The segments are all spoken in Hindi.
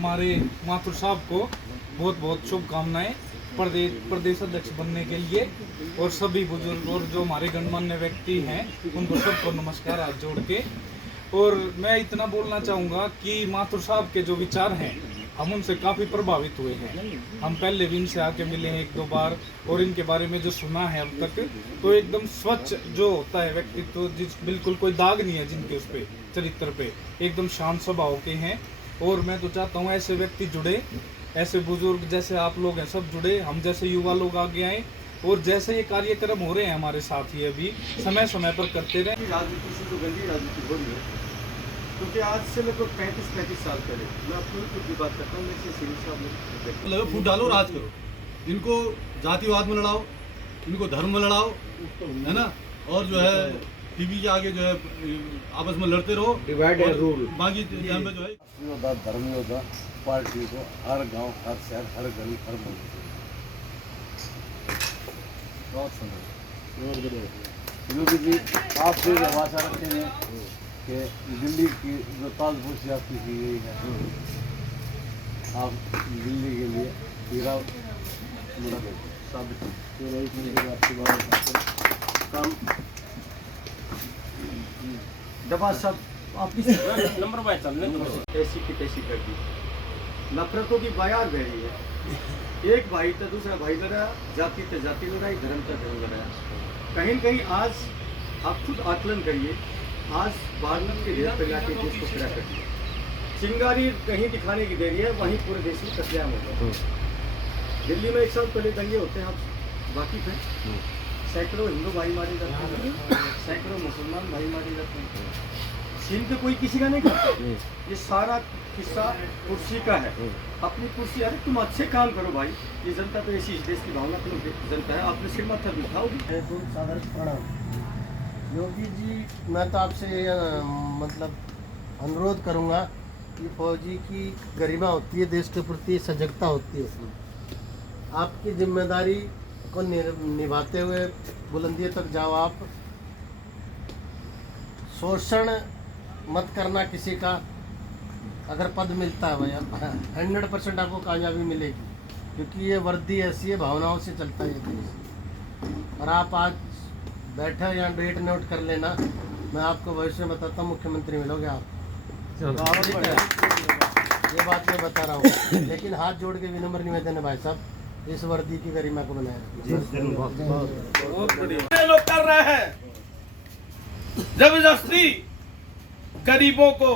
हमारे माथुर साहब को बहुत बहुत शुभकामनाएं प्रदेश अध्यक्ष बनने के लिए, और सभी बुजुर्ग और जो हमारे गणमान्य व्यक्ति हैं उनको सबको नमस्कार हाथ जोड़ के। और मैं इतना बोलना चाहूँगा कि माथुर साहब के जो विचार हैं हम उनसे काफ़ी प्रभावित हुए हैं। हम पहले भी इनसे आके मिले हैं एक दो बार, और इनके बारे में जो सुना है अब तक, तो एकदम स्वच्छ जो होता है व्यक्तित्व, तो जिस बिल्कुल कोई दाग नहीं है जिनके उस पे चरित्र पे, एकदम शांत स्वभाव के हैं। और मैं तो चाहता हूँ ऐसे व्यक्ति जुड़े, ऐसे बुजुर्ग जैसे आप लोग हैं सब जुड़े, हम जैसे युवा लोग आगे आए, और जैसे ये कार्यक्रम हो रहे हैं हमारे साथ ही अभी समय समय पर करते रहे। राजनीति से जो गंदी राजनीति हो रही है, क्योंकि आज से लगभग 35 साल पहले मैं अपनी खुद की बात करता हूँ, मैं से सिंह साहब फूट डालो, राज करो, इनको जातिवाद में लड़ाओ, इनको धर्म में लड़ाओ, है ना, और जो है टीवी के आगे जो है आपस में लड़ते रहो, डिवाइड एंड रूल। बाकी यहाँ पे जो है धर्म योद्धा पार्टी को हर गांव, हर शहर, हर गली, हर मोहल्ले बहुत सुंदर योगी जी आपसे आशा रखते हैं कि दिल्ली की जो ताजपोशी आपकी की गई है, आप दिल्ली के लिए हीरा साबित काम दबा सब आपकी नंबर बाय चल ऐसी की तैसी कर दी, नफरतों की बयार बह रही है। एक भाई तो दूसरा भाई लड़ा, जाति तो जाति लड़ाई, धर्म तो धर्म लड़ाया। कहीं न कहीं आज आप खुद आकलन करिए, आज भारत के ढेर पर लाके देश को खड़ा कर दिया। चिंगारी कहीं दिखाने की देरी है, वहीं पूरे देश में कत्लेआम होगा। दिल्ली में 1 साल पहले दंगे होते हैं, आप वाकिफ हैं, सैकड़ों हिंदू भाई मारे जाते हैं, सैकड़ों मुसलमान भाई मारे जाते हैं। सिंध पे कोई किसी का नहीं करता। ये सारा किस्सा कुर्सी का है, अपनी कुर्सी। अरे तुम अच्छे काम करो भाई, ये जनता तो ऐसी इस देश की भावना तुम जनता है, आपने सिर माथा दिखाओगी। सादर प्रणाम। योगी जी, मैं तो आपसे मतलब अनुरोध करूंगा कि फौजी की गरिमा होती है, देश के प्रति सजगता होती है, उसमें आपकी जिम्मेदारी को निभाते हुए बुलंदियों तक जाओ। आप शोषण मत करना किसी का। अगर पद मिलता है भाई 100% आपको कामयाबी मिलेगी, क्योंकि ये वर्दी ऐसी है, भावनाओं से चलता है देश। और आप आज बैठे हो यहाँ, डेट नोट कर लेना, मैं आपको भविष्य में बताता हूँ, मुख्यमंत्री मिलोगे आप। ठीक है, ये बात मैं बता रहा हूँ। लेकिन हाथ जोड़ के विनम्र निवेदन है भाई साहब, इस वर्दी की गरिमा को बनाए। बहुत बढ़िया लोग कर रहे हैं जबरदस्ती गरीबों को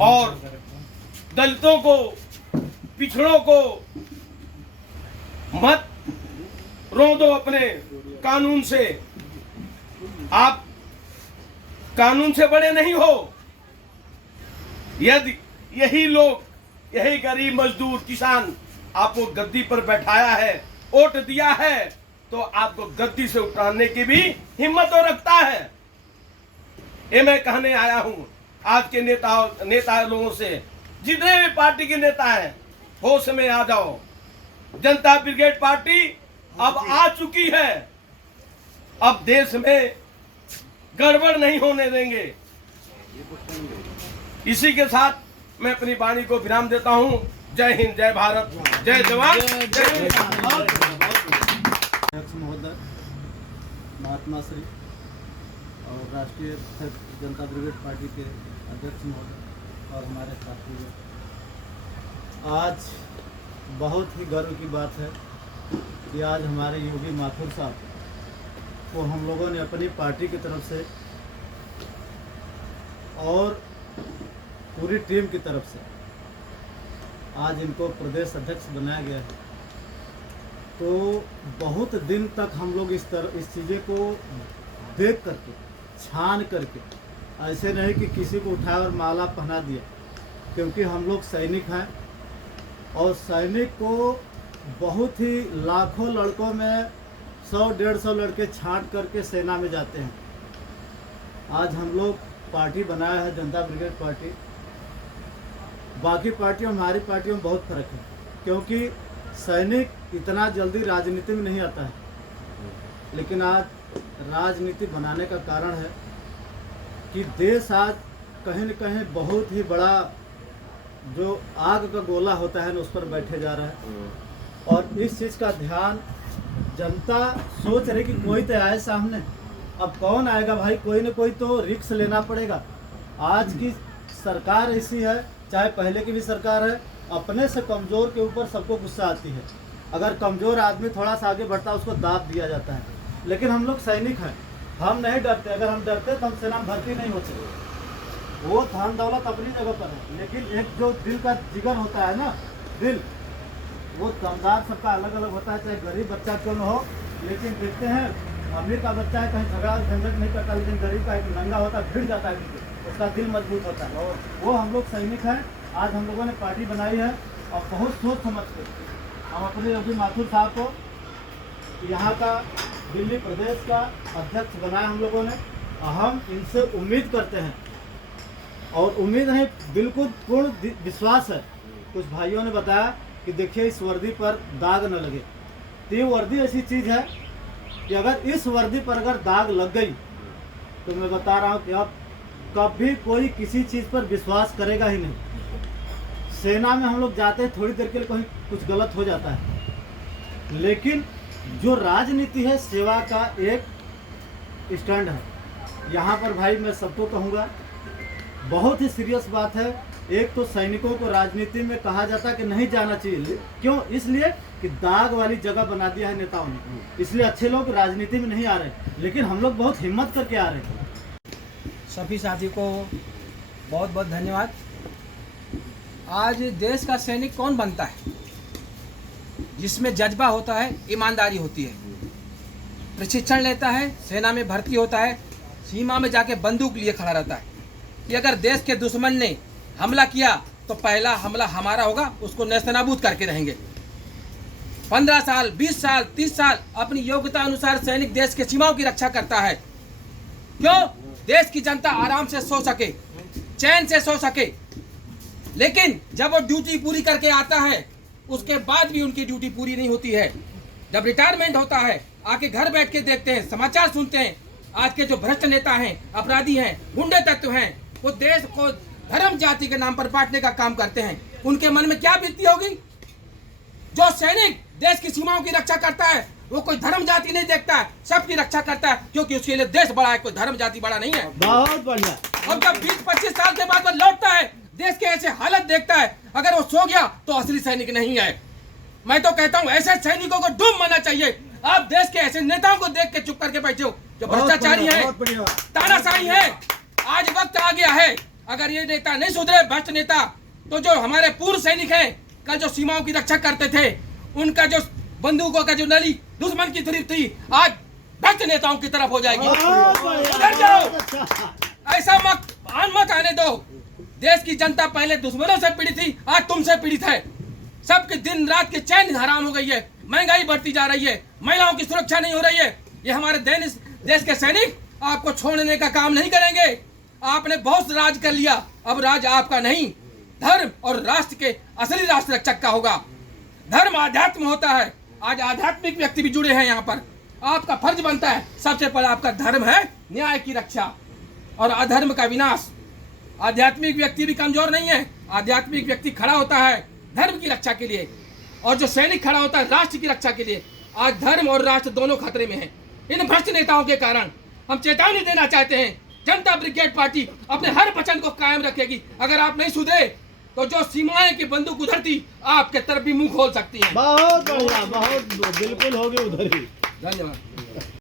और दलितों को, पिछड़ों को मत रोंदो अपने कानून से। आप कानून से बड़े नहीं हो। यदि यही लोग, यही गरीब मजदूर किसान आपको गद्दी पर बैठाया है, वोट दिया है, तो आपको गद्दी से उतारने की भी हिम्मत तो रखता है। ये मैं कहने आया हूं आज के नेता लोगों से, जितने भी पार्टी के नेता हैं, होश में आ जाओ। जनता ब्रिगेड पार्टी अब आ चुकी है, अब देश में गड़बड़ नहीं होने देंगे। इसी के साथ मैं अपनी वाणी को विराम देता हूं। जय हिंद, जय भारत, जय जवान, जय अध्यक्ष महोदय, महात्मा श्री और राष्ट्रीय जनता ब्रिगेड पार्टी के अध्यक्ष महोदय और हमारे साथी, आज बहुत ही गर्व की बात है कि आज हमारे योगी माथुर साहब को हम लोगों ने अपनी पार्टी की तरफ से और पूरी टीम की तरफ से आज इनको प्रदेश अध्यक्ष बनाया गया है। तो बहुत दिन तक हम लोग इस चीज़ें को देख करके, छान करके, ऐसे नहीं कि किसी को उठाया और माला पहना दिया, क्योंकि हम लोग सैनिक हैं और सैनिक को बहुत ही लाखों लड़कों में 100-150 लड़के छांट करके सेना में जाते हैं। आज हम लोग पार्टी बनाया है जनता ब्रिगेड पार्टी। बाकी पार्टियों, हमारी पार्टियों में बहुत फर्क है, क्योंकि सैनिक इतना जल्दी राजनीति में नहीं आता है, लेकिन आज राजनीति बनाने का कारण है कि देश आज कहीं न कहीं बहुत ही बड़ा जो आग का गोला होता है ना, उस पर बैठे जा रहा है। और इस चीज़ का ध्यान जनता सोच रही कि कोई तो आए सामने। अब कौन आएगा भाई, कोई न कोई तो रिस्क लेना पड़ेगा। आज की सरकार ऐसी है, चाहे पहले की भी सरकार है, अपने से कमज़ोर के ऊपर सबको गुस्सा आती है। अगर कमज़ोर आदमी थोड़ा सा आगे बढ़ता है उसको दाब दिया जाता है। लेकिन हम लोग सैनिक हैं, हम नहीं डरते। अगर हम डरते तो हम सेना में भर्ती नहीं होते। वो धन दौलत अपनी जगह पर है, लेकिन एक जो दिल का जिगर होता है ना, दिल, वो दमदार सबका अलग अलग होता है। चाहे गरीब बच्चा क्यों न हो, लेकिन देखते हैं अमीर का बच्चा है कहीं झगड़ा झंझट नहीं करता, लेकिन गरीब का एक नंगा होता है, भिड़ जाता है, उसका दिल मजबूत होता है। वो हम लोग सैनिक हैं। आज हम लोगों ने पार्टी बनाई है और बहुत सोच समझ के हम अपने योगी माथुर साहब को यहाँ का दिल्ली प्रदेश का अध्यक्ष बनाया हम लोगों ने। हम इनसे उम्मीद करते हैं, और उम्मीद नहीं, बिल्कुल पूर्ण विश्वास है। कुछ भाइयों ने बताया कि देखिए इस वर्दी पर दाग न लगे। तो ये वर्दी ऐसी चीज़ है कि अगर इस वर्दी पर अगर दाग लग गई तो मैं बता रहा हूँ कि अब कभी कोई किसी चीज़ पर विश्वास करेगा ही नहीं। सेना में हम लोग जाते हैं, थोड़ी देर के लिए कहीं कुछ गलत हो जाता है, लेकिन जो राजनीति है सेवा का एक स्टैंड है। यहाँ पर भाई मैं सबको कहूँगा, बहुत ही सीरियस बात है। एक तो सैनिकों को राजनीति में कहा जाता है कि नहीं जाना चाहिए, क्यों? इसलिए कि दाग वाली जगह बना दिया है नेताओं ने, इसलिए अच्छे लोग राजनीति में नहीं आ रहे। लेकिन हम लोग बहुत हिम्मत करके आ रहे हैं। सभी साथी को बहुत बहुत धन्यवाद। आज देश का सैनिक कौन बनता है? जिसमें जज्बा होता है, ईमानदारी होती है, प्रशिक्षण लेता है, सेना में भर्ती होता है, सीमा में जाके बंदूक लिए खड़ा रहता है कि अगर देश के दुश्मन ने हमला किया तो पहला हमला हमारा होगा, उसको नेस्तनाबूद करके रहेंगे। 15 साल, 20 साल, 30 साल अपनी योग्यता अनुसार सैनिक देश के सीमाओं की रक्षा करता है। क्यों? देश की जनता आराम से सो सके, चैन से सो सके। लेकिन जब वो ड्यूटी पूरी करके आता है, उसके बाद भी उनकी ड्यूटी पूरी नहीं होती है। जब रिटायरमेंट होता है, आके घर बैठ के देखते हैं, समाचार सुनते हैं, आज के जो भ्रष्ट नेता हैं, अपराधी हैं, गुंडे तत्व हैं, वो देश को धर्म जाति के नाम पर बांटने का काम करते हैं। उनके मन में क्या बीतती होगी? जो सैनिक देश की सीमाओं की रक्षा करता है, वो कोई धर्म जाति नहीं देखता है, सबकी रक्षा करता है, क्योंकि उसके लिए देश बड़ा है, कोई धर्म जाति बड़ा नहीं है। बहुत बढ़िया। और जब 20-25 साल के बाद वो लौटता है, देश के ऐसे हालत देखता है, अगर वो सो गया तो असली सैनिक नहीं है। मैं तो कहता हूँ ऐसे सैनिकों को डूब मरना चाहिए। आप देश के ऐसे नेताओं को देख के चुप करके बैठे हो जो भ्रष्टाचारी है, तानाशाही है। आज वक्त आ गया है, अगर ये नेता नहीं सुधरे, भ्रष्ट नेता, तो जो हमारे पूर्व सैनिक हैं, कल जो सीमाओं की रक्षा करते थे, उनका जो बंदूकों का जो नली दुश्मन की तरफ थी, आज भ्रष्ट नेताओं की तरफ हो जाएगी। उधर जाओ, ऐसा मत आने दो। देश की जनता पहले दुश्मनों से पीड़ित थी, आज तुमसे पीड़ित है। सबके दिन रात की चैन हराम हो गई है, महंगाई बढ़ती जा रही है, महिलाओं की सुरक्षा नहीं हो रही है। ये हमारे देश के सैनिक आपको छोड़ने का काम नहीं करेंगे। आपने बहुत राज कर लिया, अब राज आपका नहीं, धर्म और राष्ट्र के असली राष्ट्र रक्षक का होगा। धर्म आध्यात्म होता है। आज आध्यात्मिक व्यक्ति भी जुड़े हैं यहाँ पर। आपका फर्ज बनता है, सबसे पहले आपका धर्म है न्याय की रक्षा और अधर्म का विनाश। आध्यात्मिक व्यक्ति भी कमजोर नहीं है। आध्यात्मिक व्यक्ति खड़ा होता है धर्म की रक्षा के लिए, और जो सैनिक खड़ा होता है राष्ट्र की रक्षा के लिए। आज धर्म और राष्ट्र दोनों खतरे में हैं इन भ्रष्ट नेताओं के कारण। हम चेतावनी देना चाहते हैं, जनता ब्रिगेड पार्टी अपने हर वचन को कायम रखेगी। अगर आप नहीं सुधरे तो जो सीमाएं की बंदूक उधरती, आपके तरफ भी मुंह खोल सकती है। बहुत बढ़िया, बहुत बिल्कुल होगी उधर ही। धन्यवाद।